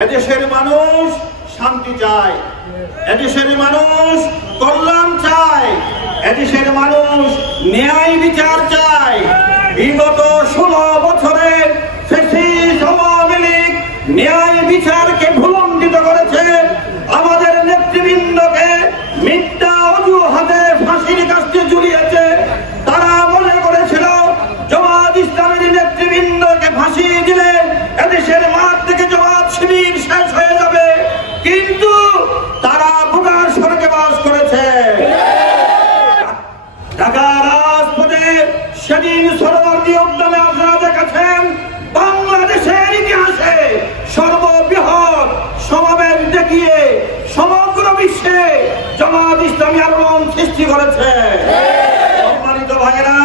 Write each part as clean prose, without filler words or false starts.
এদেশের মানুষ শান্তি চায়, এদেশের মানুষ কল্যাণ চায়, এদেশের মানুষ ন্যায় বিচার চায়। বিগত 16 বছরে ফ্যাসিস্ট আওয়ামী লীগ ন্যায় বিচারকে ভুলণ্ঠিত করেছে। আমাদের নেতৃবৃন্দকে মিথ্যা অজুহাতে ফাঁসির কাছে ঝুলিয়েছে। তারা মনে করেছিল জামাত ইসলামের নেতৃবৃন্দকে ফাঁসি দিলে এদেশের মাঠ থেকে জামাত শিবির শেষ হয়ে যাবে, কিন্তু তারা বুকার স্বর্গে বাস করেছে। ঢাকার রাজপথে সেদিন সরবর্তী উদ্যমে আপনারা দেখেছেন বাংলাদেশের ইতিহাসে সর্ববৃহৎ সমাবেশ দেখিয়ে সমগ্র বিশ্বে জামাত ইসলামী আন্দোলন সৃষ্টি করেছে। সম্মানিত ভাইয়েরা,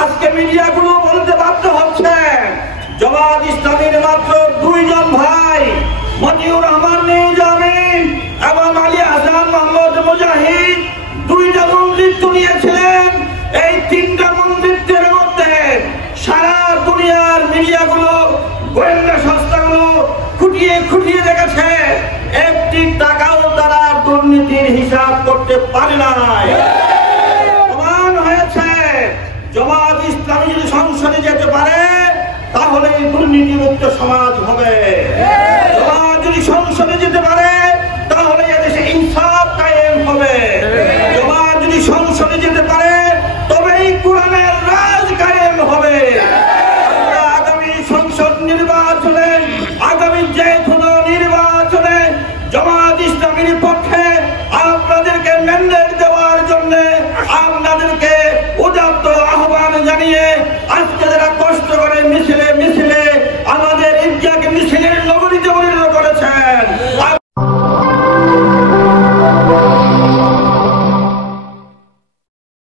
আজকে মিডিয়াগুলো বলতে বাধ্য হচ্ছে জামাত ইসলামীর মাত্র 2 জন ভাই মতিউর রহমান নিজামী এবং আলী হাসান মোহাম্মদ মুজাহিদ 2টা মন্ত্রিত্ব নিয়েছিলেন। এই 3টা মন্ত্রিত্বের মধ্যে সারা দুনিয়ার মিডিয়াগুলো, গোয়েন্দা সংস্থাগুলো খুঁটিয়ে খুঁটিয়ে দেখেছে একটি টাকাও তারা দুর্নীতির হিসাব করতে পারে নাই। প্রমাণ হয়েছে জামাত ইসলামী যদি সংসদে যেতে পারে তাহলে দুর্নীতিমুক্ত সমাজ হবে।